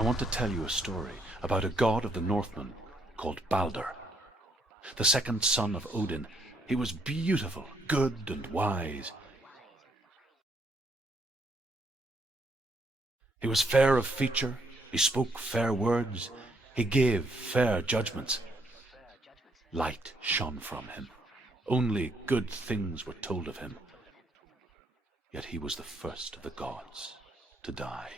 I want to tell you a story about a god of the Northmen called Balder. The second son of Odin, he was beautiful, good, and wise. He was fair of feature, he spoke fair words, he gave fair judgments. Light shone from him. Only good things were told of him. Yet he was the first of the gods to die.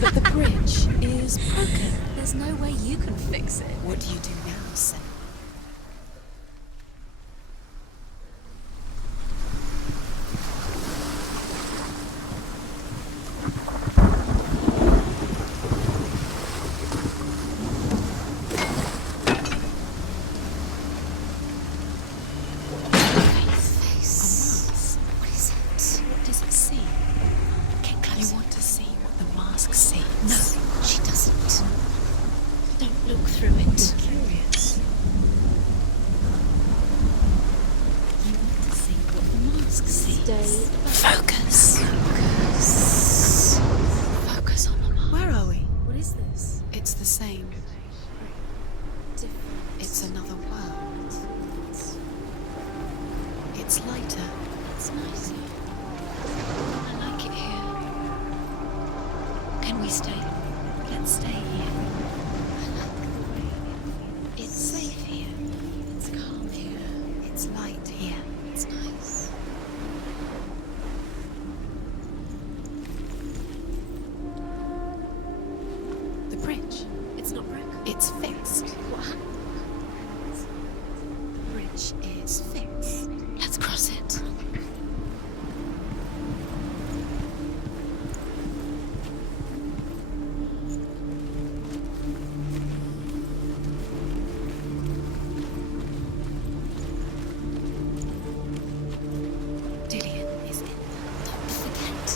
But the bridge is broken. There's no way you can fix it. What do you do now, Sam?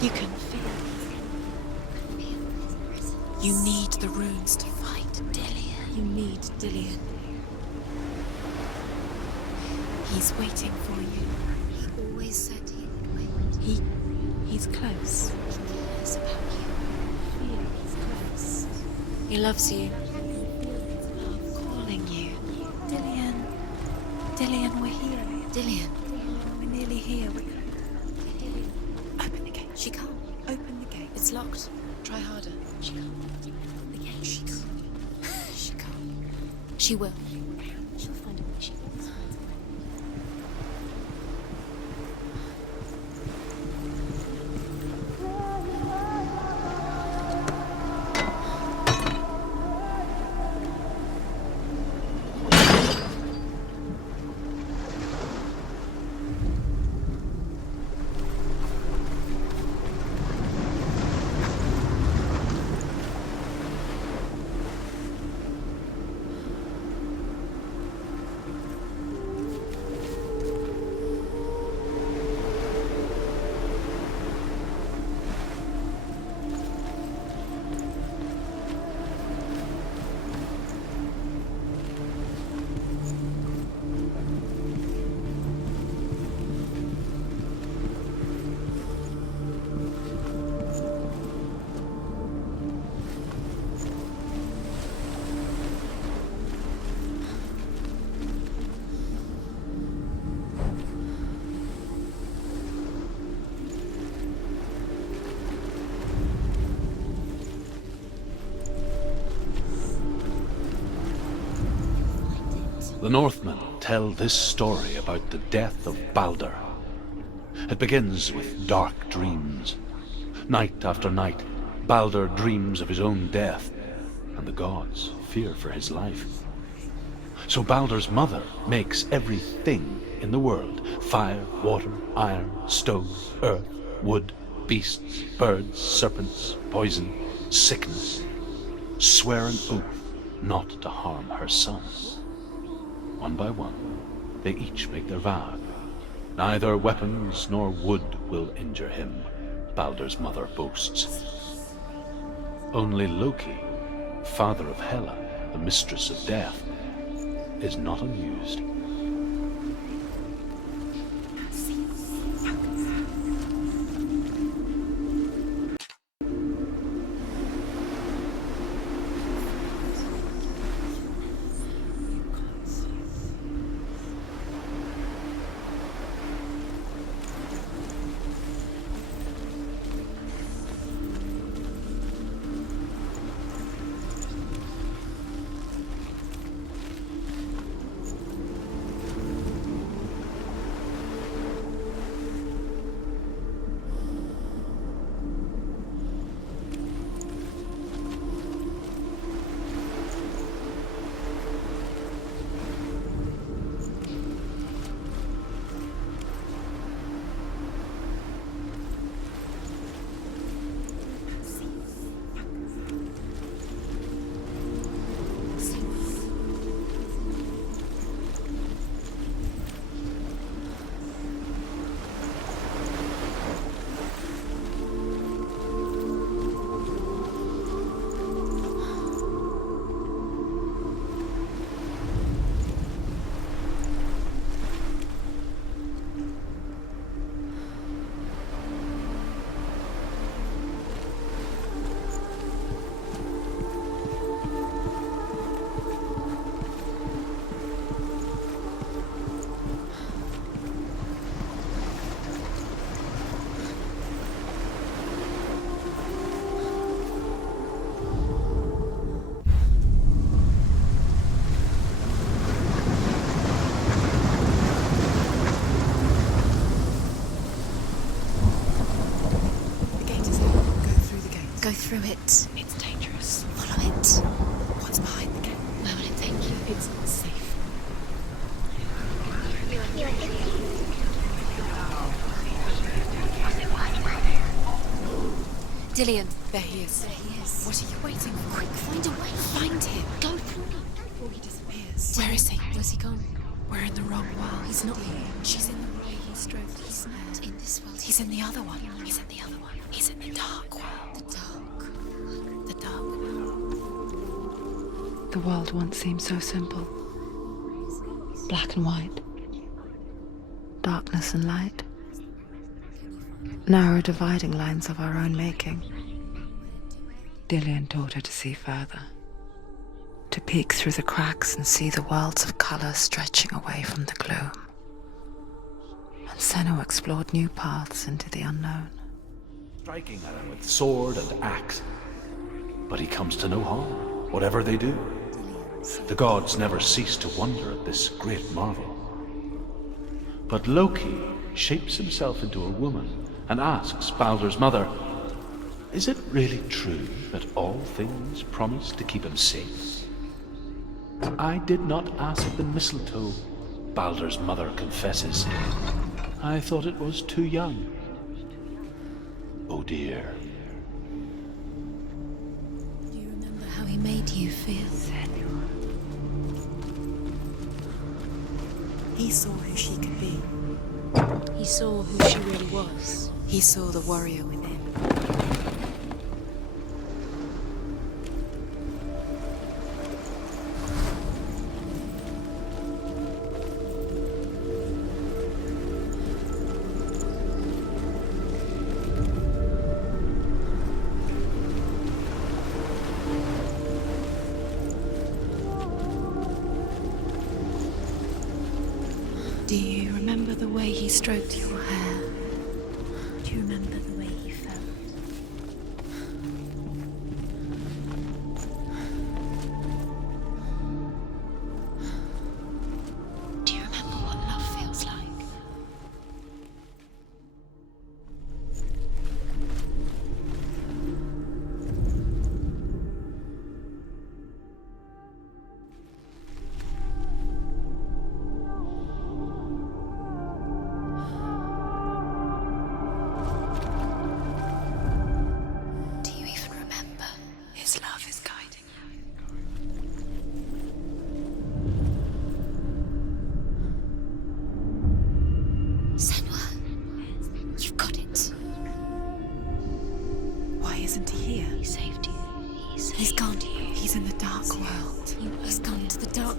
You can feel it. You need the runes to fight Dillion. You need Dillion. He's waiting for you. He always said he would wait. He's close. He cares about you. Feel he's close. He loves you. Love calling you. Dillion. Dillion, we're here. Dillion. We're nearly here. She can't. Open the gate. It's locked. Try harder. She can't. Open the gate. She can't. She can't. She will. She'll find a way. She will. The Northmen tell this story about the death of Balder. It begins with dark dreams. Night after night, Balder dreams of his own death, and the gods fear for his life. So Balder's mother makes everything in the world: fire, water, iron, stone, earth, wood, beasts, birds, serpents, poison, sickness, swear an oath not to harm her son. One by one, they each make their vow. Neither weapons nor wood will injure him, Balder's mother boasts. Only Loki, father of Hela, the mistress of death, is not amused. Go through it. It's dangerous. Follow it. What's behind the gate? Where will it take you? It's not safe. Dillion. There he is. There he is. What are you waiting for? Quick, find a way. Find him. Go through. Before he disappears. Where is he? Where's he gone? We're in the wrong world. He's not here. She's in the way he stroked his hair. Not in this world. He's in the other one. He's in the other one. He's in the dark world. The dark. The dark world. The world once seemed so simple. Black and white. Darkness and light. Narrow dividing lines of our own making. Dillion taught her to see further. To peek through the cracks and see the worlds of color stretching away from the gloom. And Senna explored new paths into the unknown. Striking at him with sword and axe. But he comes to no harm, whatever they do. The gods never cease to wonder at this great marvel. But Loki shapes himself into a woman and asks Balder's mother, "Is it really true that all things promise to keep him safe?" "I did not ask the mistletoe," Balder's mother confesses. "I thought it was too young." Oh dear. Do you remember how he made you feel? He saw who she could be. He saw who she really was. He saw the warrior within. Do you remember the way he stroked your hair? Do you remember the way he felt?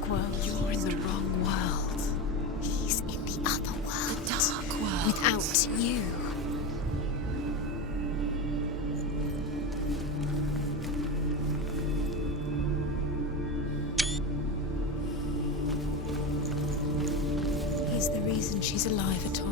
dark world. You're in the wrong world. He's in the other world. The dark world. Without you. He's the reason she's alive at all.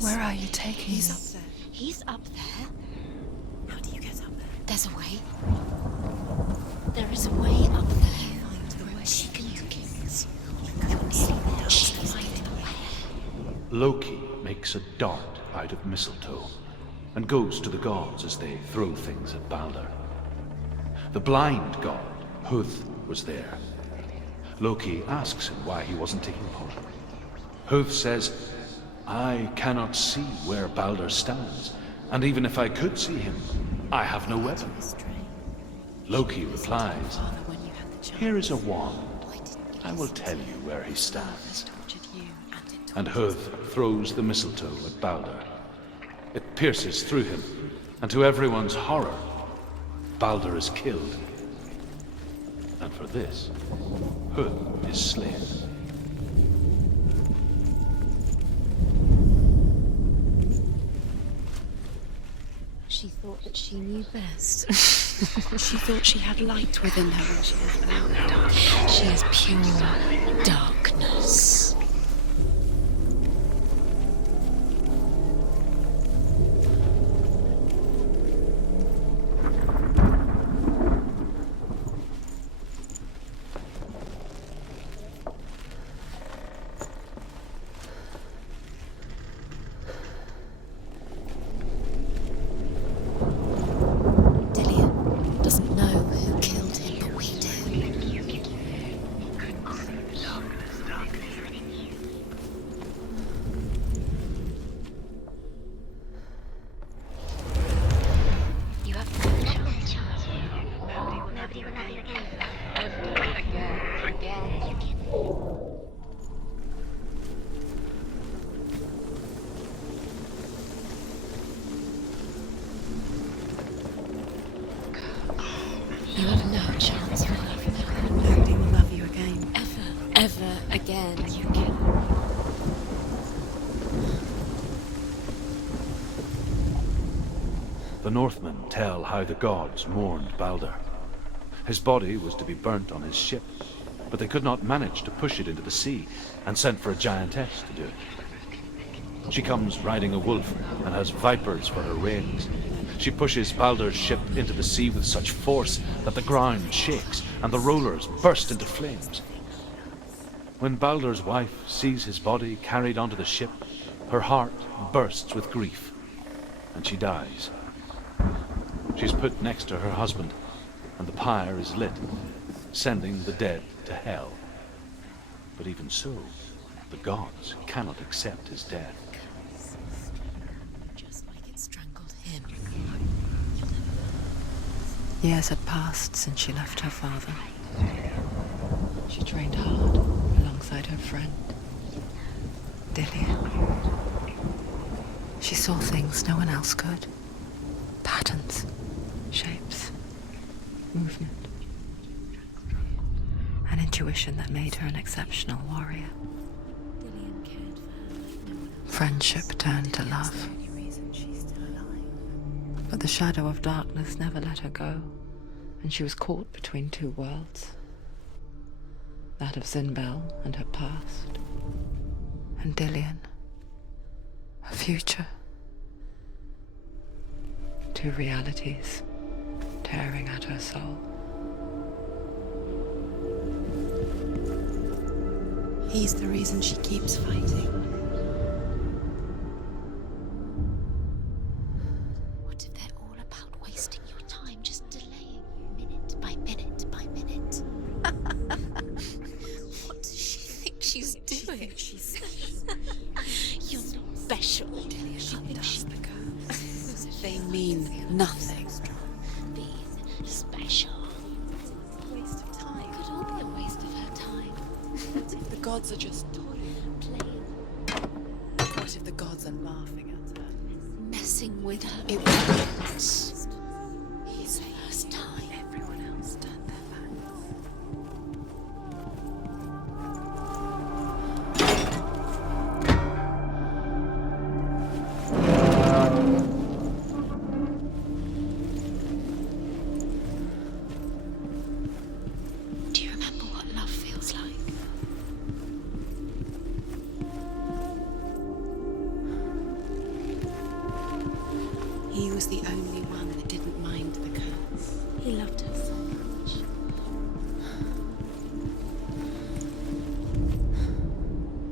Where are you taking He's me? up there. He's up there? How do you get up there? There's a way. There is a way up there. Find the way. She can do kings. You're nearly there. She's hiding away. Loki makes a dart out of mistletoe and goes to the gods as they throw things at Balder. The blind god, Huth, was there. Loki asks him why he wasn't taking part. Huth says, I cannot see where Balder stands, and even if I could see him, I have no weapon. Loki replies, here is a wand. I will tell you where he stands. And Huth throws the mistletoe at Balder. It pierces through him, and to everyone's horror, Balder is killed. And for this, Huth is slain. She thought that she knew best. She thought she had light within her. She is pure darkness. You have no chance for love. Nobody will love you again. Ever again. You can. The Northmen tell how the gods mourned Balder. His body was to be burnt on his ship, but they could not manage to push it into the sea, and sent for a giantess to do it. She comes riding a wolf and has vipers for her wings. She pushes Balder's ship into the sea with such force that the ground shakes and the rollers burst into flames. When Balder's wife sees his body carried onto the ship, her heart bursts with grief, and she dies. She's put next to her husband, and the pyre is lit, sending the dead to hell. But even so, the gods cannot accept his death. Just like it strangled him. Years had passed since she left her father. She trained hard alongside her friend, Dillian. She saw things no one else could. Patterns, shapes, movement. An intuition that made her an exceptional warrior. Friendship turned to love. But the shadow of darkness never let her go, and she was caught between two worlds. That of Zinbel and her past, and Dillian, her future. Two realities tearing at her soul. He's the reason she keeps fighting. What if they're all about wasting your time, just delaying you minute by minute by minute? What does she think she's doing? You're not special. She does the curse. They mean nothing. Being special. Waste of time. It could all be a waste of her time. What if the gods are just Playing, What if the gods are laughing at her? messing with her. It won't. He's first time. Everyone else turned their backs. Do you remember what love feels like? He was the only one that didn't mind the curse. He loved her so much.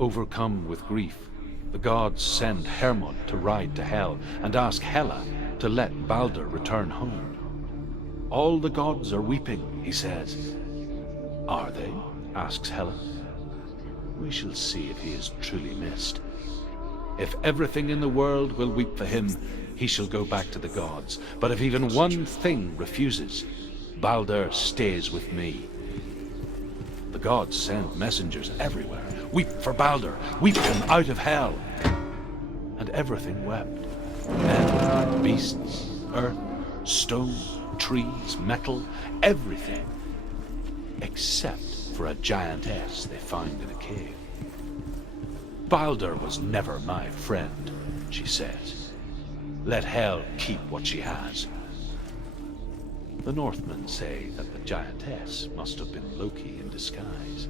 Overcome with grief, the gods send Hermod to ride to Hell and ask Hela to let Balder return home. All the gods are weeping, he says. Are they? Asks Hela. We shall see if he is truly missed. If everything in the world will weep for him, he shall go back to the gods. But if even one thing refuses, Balder stays with me. The gods send messengers everywhere. Weep for Balder, weep him out of Hell. And everything wept. Men, beasts, earth, stone, trees, metal, everything. Except for a giantess they find in a cave. Balder was never my friend, she says. Let Hel keep what she has. The Northmen say that the giantess must have been Loki in disguise.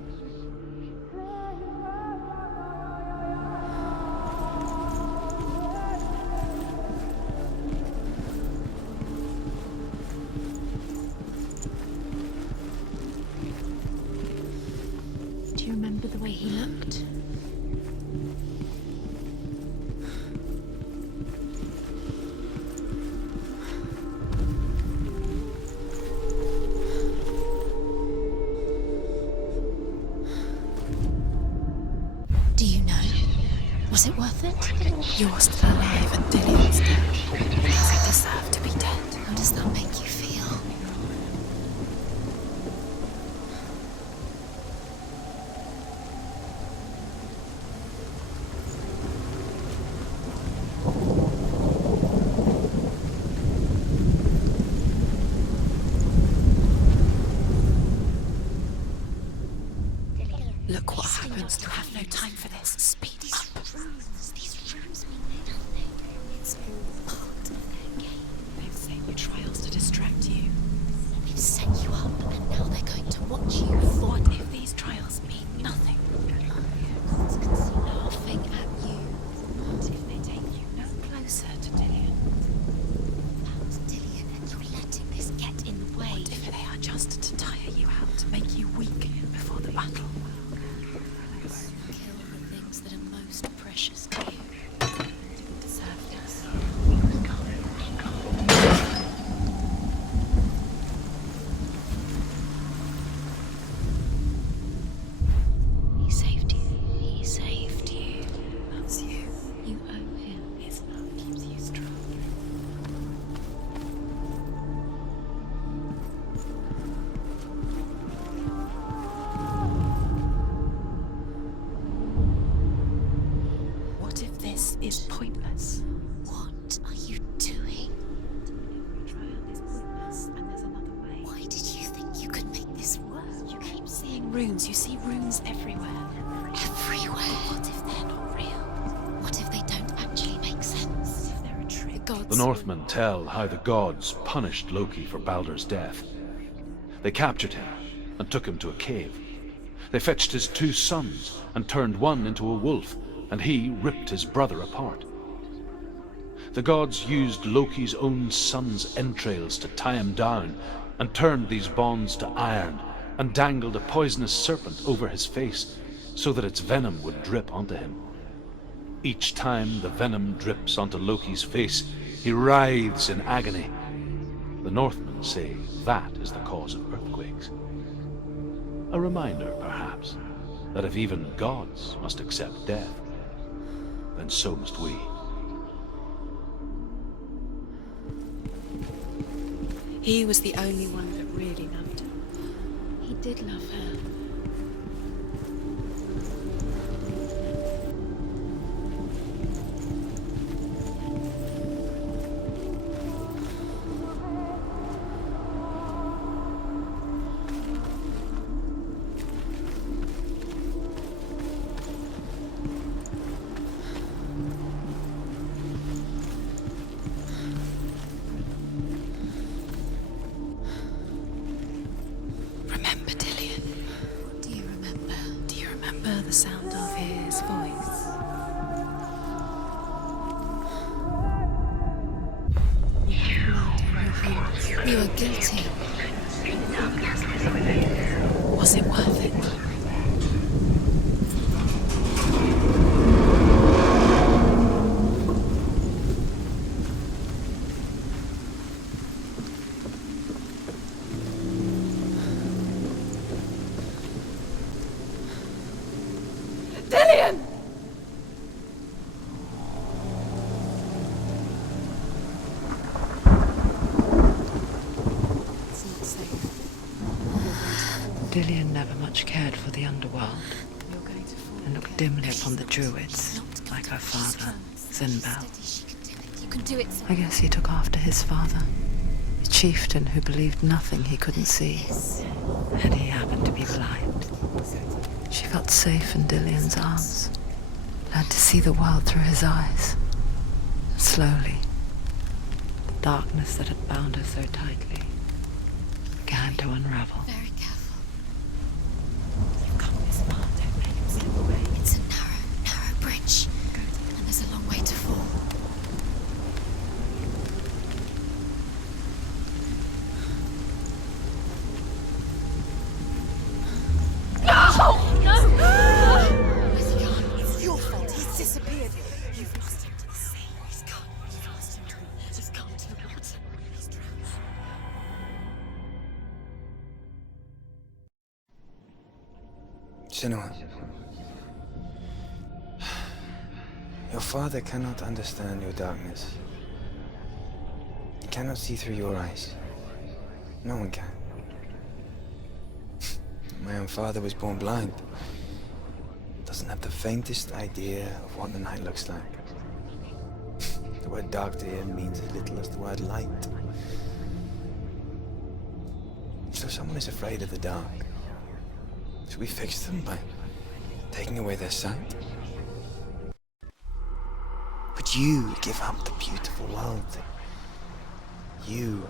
Do you remember the way he looked? Do you know? Was it worth it? You're still alive and Dillian's dead. Does he deserve to be dead? How does that make you feel? Look what happens. You have no time for this. Speed up. These rooms mean nothing. It's all part of their game. They've set you trials to distract you. They've set you up, and now they're going to watch you. What if these trials mean nothing? Gods can see laughing at you. What if they take you no closer to Dillian? About Dillian, and you're letting this get in the way. What if they are just to tire you out, to make you weak before the battle? Kill the things that are most precious to you. You didn't deserve this. He saved you. He saved you. That's you. You owe him. His love keeps you strong. is pointless. What are you doing? Why did you think you could make this work? You keep seeing runes. You see runes everywhere. Everywhere. What if they're not real? What if they don't actually make sense? What if they're a trick? The gods. The Northmen tell how the gods punished Loki for Baldur's death. They captured him and took him to a cave. They fetched his 2 sons and turned one into a wolf, and he ripped his brother apart. The gods used Loki's own son's entrails to tie him down and turned these bonds to iron and dangled a poisonous serpent over his face so that its venom would drip onto him. Each time the venom drips onto Loki's face, he writhes in agony. The Northmen say that is the cause of earthquakes. A reminder, perhaps, that if even gods must accept death, then so must we. He was the only one that really loved her. He did love her. Remember Dillian? What do you remember? Do you remember the sound of his voice? You are guilty. Was it worth it? Dillian! It's not safe. Dillian never much cared for the underworld You're going to fall. and looked dimly upon the druids, like her father, Zinbel. Steady, she can do it. You can do it. I guess he took after his father, a chieftain who believed nothing he couldn't see, and he happened to be blind. She felt safe in Dillian's arms, learned to see the world through his eyes. Slowly, the darkness that had bound her so tightly began to unravel. Very careful. You've come this far, don't make him slip away. It's a narrow bridge. And there's a long way to fall. It's your fault. He's disappeared. You've lost him to the sea. He's gone. You've lost him to the... He's gone to the water. He's drowned. Senua, your father cannot understand your darkness. He cannot see through your eyes. No one can. My own father was born blind. Doesn't have the faintest idea of what the night looks like. The word dark to him means as little as the word light. So someone is afraid of the dark. Should we fix them by taking away their sight? Would you give up the beautiful world that you,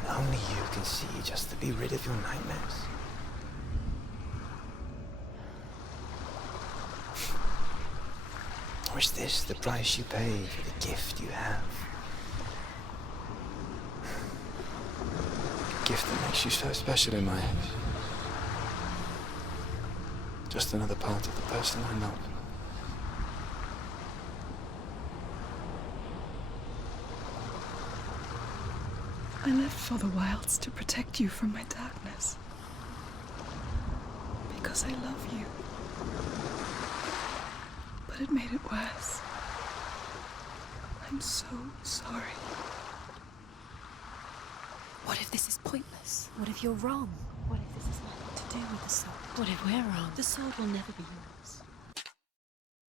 and only you, can see just to be rid of your nightmares? Or is this the price you pay for the gift you have? A gift that makes you so special in my eyes. Just another part of the person I know. I lived for the wilds to protect you from my darkness. Because I love you. But it made it worse. I'm so sorry. What if this is pointless? What if you're wrong? What if this has nothing to do with the sword? What if we're wrong? The sword will never be yours.